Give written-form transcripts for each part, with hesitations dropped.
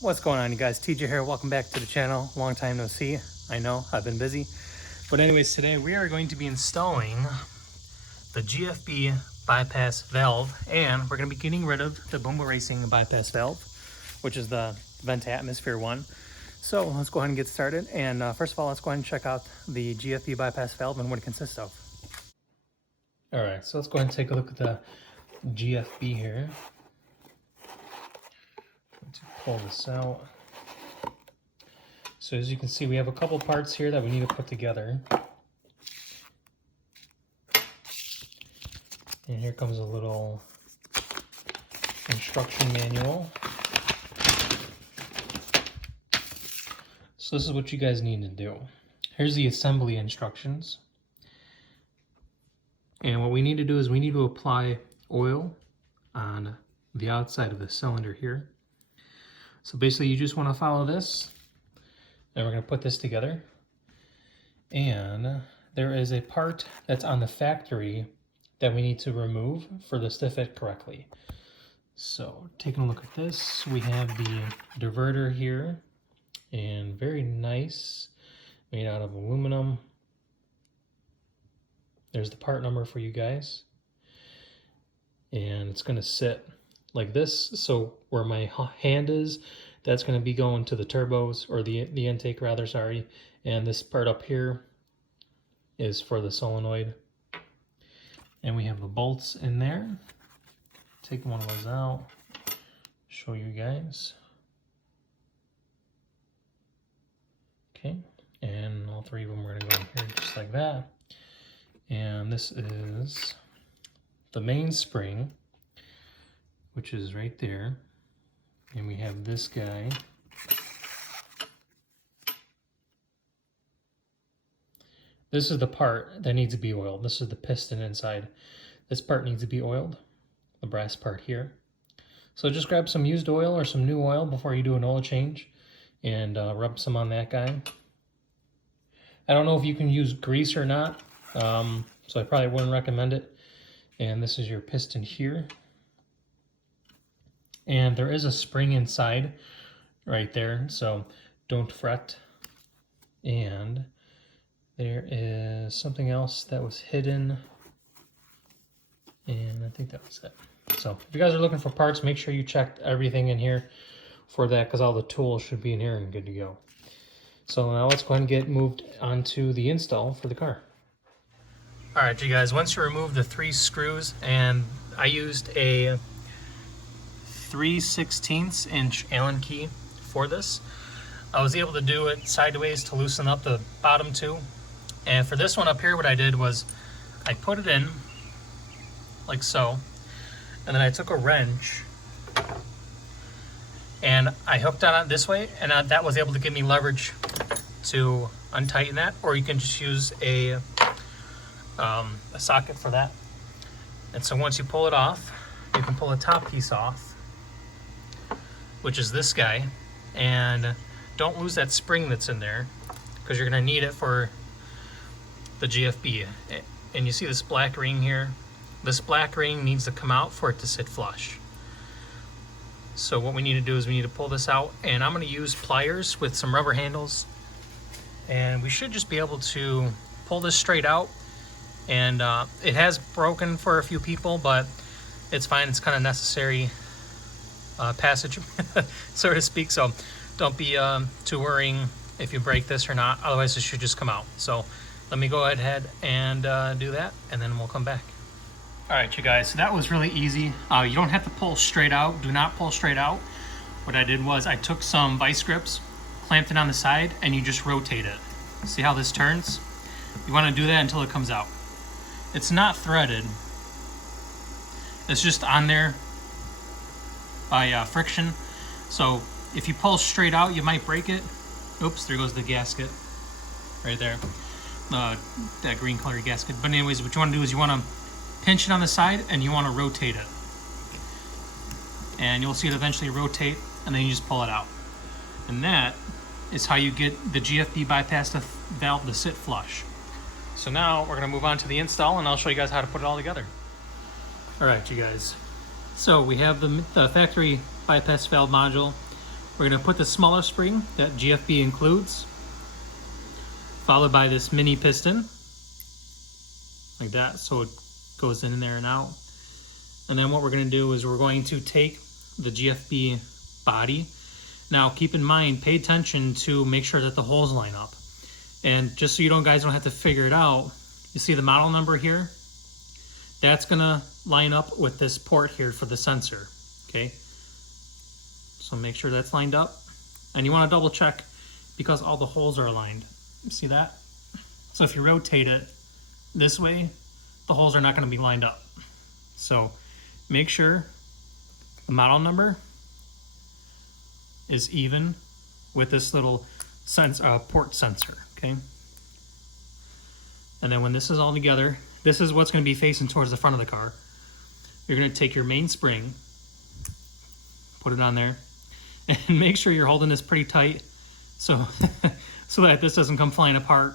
What's going on, you guys? TJ here. Welcome back to the channel. Long time no see. I know I've been busy, but anyways, today we are going to be installing the GFB bypass valve, and we're going to be getting rid of the Boom Racing bypass valve, which is the vent atmosphere one. So let's go ahead and get started. And first of all, let's go ahead and check out the GFB bypass valve and what it consists of. All right, so let's go ahead and take a look at the GFB here. To pull this out. So as you can see, we have a couple parts here that we need to put together. And here comes a little instruction manual. So this is what you guys need to do. Here's the assembly instructions. And what we need to do is we need to apply oil on the outside of the cylinder here. So basically you just want to follow this, and we're going to put this together. And there is a part that's on the factory that we need to remove for this to fit correctly. So taking a look at this, we have the diverter here, and very nice, made out of aluminum. There's the part number for you guys. And it's going to sit like this, so where my hand is, that's going to be going to the turbos, or the intake rather, sorry, and this part up here is for the solenoid. And we have the bolts in there. Take one of those out, show you guys. Okay, and all three of them are going to go in here just like that. And this is the mainspring, which is right there. And we have this guy. This is the part that needs to be oiled. This is the piston inside. This part needs to be oiled, the brass part here. So just grab some used oil or some new oil before you do an oil change, and rub some on that guy. I don't know if you can use grease or not, so I probably wouldn't recommend it. And this is your piston here. And there is a spring inside right there, so don't fret. And there is something else that was hidden, and I think that was it. So if you guys are looking for parts, make sure you check everything in here for that, because all the tools should be in here and good to go. So now let's go ahead and get moved onto the install for the car. All right, you guys, once you remove the 3 screws, and I used a 3/16 inch Allen key for this. I was able to do it sideways to loosen up the bottom 2. And for this one up here, what I did was I put it in like so, and then I took a wrench and I hooked on it this way, and that was able to give me leverage to untighten that, or you can just use a socket for that. And so once you pull it off, you can pull the top piece off, which is this guy, and don't lose that spring that's in there, because you're going to need it for the GFB. And you see this black ring here? This black ring needs to come out for it to sit flush. So what we need to do is we need to pull this out, and I'm going to use pliers with some rubber handles, and we should just be able to pull this straight out. And it has broken for a few people, but it's fine. It's kind of necessary passage, so to speak. So don't be too worrying if you break this or not. Otherwise, it should just come out. So let me go ahead and do that, and then we'll come back. All right, you guys, so that was really easy. You don't have to pull straight out. Do not pull straight out. What I did was I took some vice grips, clamped it on the side, and you just rotate it. See how this turns? You want to do that until it comes out. It's not threaded. It's just on there by friction. So if you pull straight out, you might break it. Oops, there goes the gasket right there. That green colored gasket. But anyways, what you want to do is you want to pinch it on the side, and you want to rotate it. And you'll see it eventually rotate, and then you just pull it out. And that is how you get the GFB bypass valve to sit flush. So now we're going to move on to the install, and I'll show you guys how to put it all together. All right, you guys. So we have the factory bypass valve module. We're going to put the smaller spring that GFB includes, followed by this mini piston, like that, so it goes in there and out. And then what we're going to do is we're going to take the GFB body. Now keep in mind, pay attention to make sure that the holes line up. And just so you guys don't have to figure it out, you see the model number here? That's going to line up with this port here for the sensor, okay? So make sure that's lined up. And you want to double check because all the holes are aligned. See that? So if you rotate it this way, the holes are not going to be lined up. So make sure the model number is even with this little port sensor, okay? And then when this is all together, this is what's going to be facing towards the front of the car. You're going to take your main spring, put it on there, and make sure you're holding this pretty tight so so that this doesn't come flying apart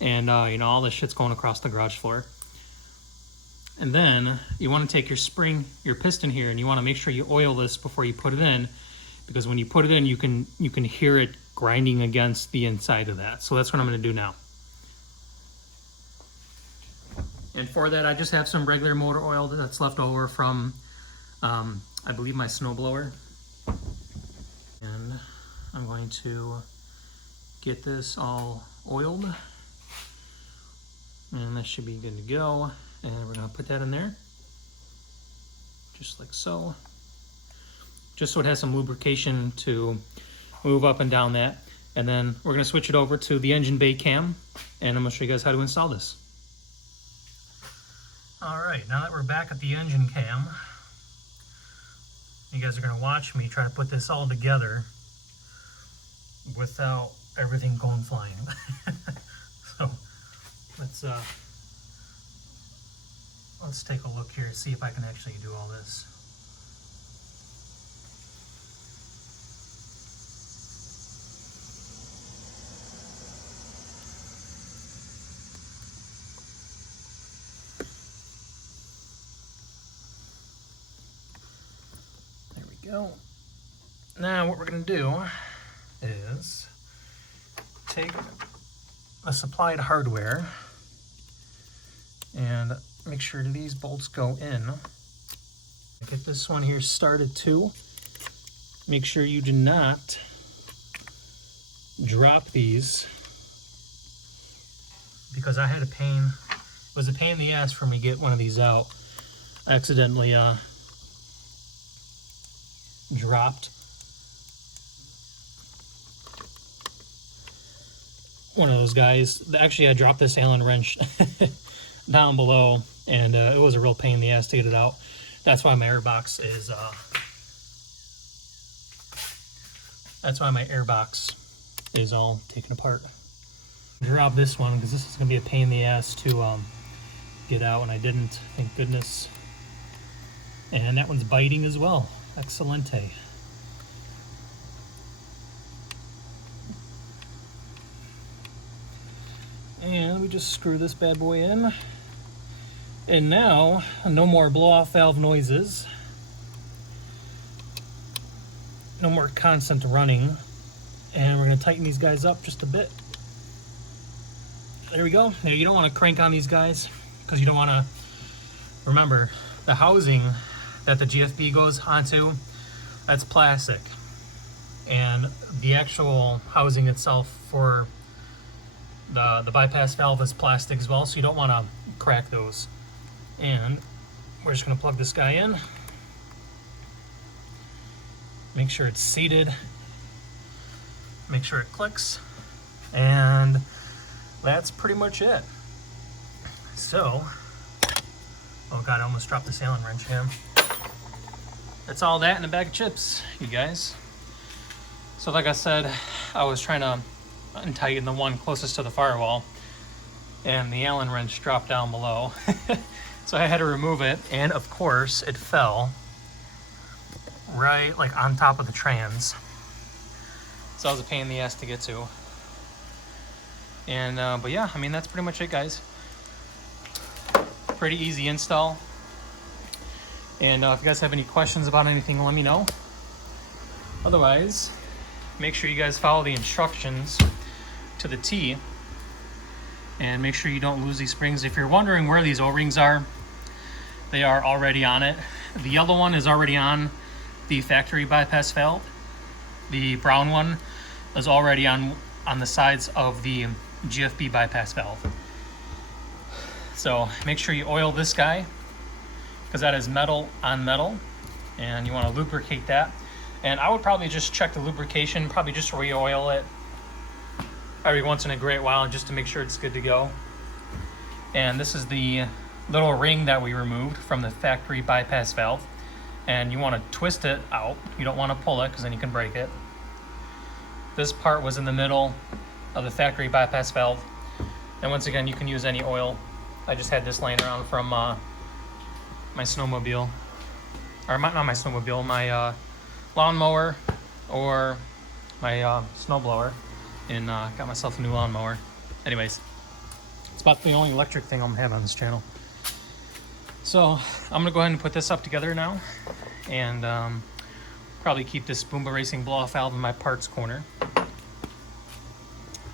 and you know, all this shit's going across the garage floor. And then you want to take your spring, your piston here, and you want to make sure you oil this before you put it in, because when you put it in, you can hear it grinding against the inside of that. So that's what I'm going to do now. And for that, I just have some regular motor oil that's left over from, I believe, my snowblower. And I'm going to get this all oiled. And that should be good to go. And we're going to put that in there, just like so. Just so it has some lubrication to move up and down that. And then we're going to switch it over to the engine bay cam, and I'm going to show you guys how to install this. All right, now that we're back at the engine cam, you guys are going to watch me try to put this all together without everything going flying. So let's take a look here and see if I can actually do all this. There we go. Now what we're going to do is take a supplied hardware and make sure these bolts go in. Get this one here started too. Make sure you do not drop these, because I had a pain. It was a pain in the ass for me to get one of these out. I accidentally dropped one of those guys. Actually, I dropped this Allen wrench down below, and it was a real pain in the ass to get it out. That's why my airbox is all taken apart. Drop this one because this is going to be a pain in the ass to get out, and I didn't, thank goodness. And that one's biting as well. Excelente. And we just screw this bad boy in. And now, no more blow-off valve noises. No more constant running. And we're going to tighten these guys up just a bit. There we go. Now, you don't want to crank on these guys because you don't want to... Remember, the housing that the GFB goes onto, that's plastic. And the actual housing itself for the bypass valve is plastic as well, so you don't want to crack those. And we're just going to plug this guy in. Make sure it's seated. Make sure it clicks. And that's pretty much it. So, oh god, I almost dropped this Allen wrench here. That's all that in a bag of chips, you guys. So like I said, I was trying to untighten the one closest to the firewall, and the Allen wrench dropped down below. So I had to remove it, and of course it fell right like on top of the trans. So that was a pain in the ass to get to. And but yeah, I mean, that's pretty much it, guys. Pretty easy install. And if you guys have any questions about anything, let me know. Otherwise, make sure you guys follow the instructions to the T, and make sure you don't lose these springs. If you're wondering where these O-rings are, they are already on it. The yellow one is already on the factory bypass valve. The brown one is already on the sides of the GFB bypass valve. So make sure you oil this guy, because that is metal on metal, and you want to lubricate that. And I would probably just check the lubrication, probably just re-oil it every once in a great while, just to make sure it's good to go. And this is the little ring that we removed from the factory bypass valve, and you want to twist it out. You don't want to pull it, because then you can break it. This part was in the middle of the factory bypass valve, and once again, you can use any oil. I just had this laying around from my snowmobile, or not my snowmobile, my lawnmower or my snowblower, and got myself a new lawnmower. Anyways, it's about the only electric thing I'm gonna have on this channel. So I'm gonna go ahead and put this up together now, and probably keep this Boomba Racing blow-off valve in my parts corner.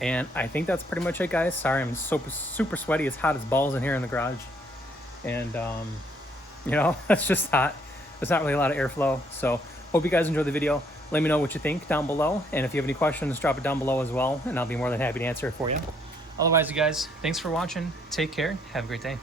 And I think that's pretty much it, guys. Sorry, I'm super sweaty. It's hot as balls in here in the garage, and you know, it's just hot. There's not really a lot of airflow. So hope you guys enjoyed the video. Let me know what you think down below, and if you have any questions, drop it down below as well, and I'll be more than happy to answer it for you. Otherwise, you guys, thanks for watching. Take care. Have a great day.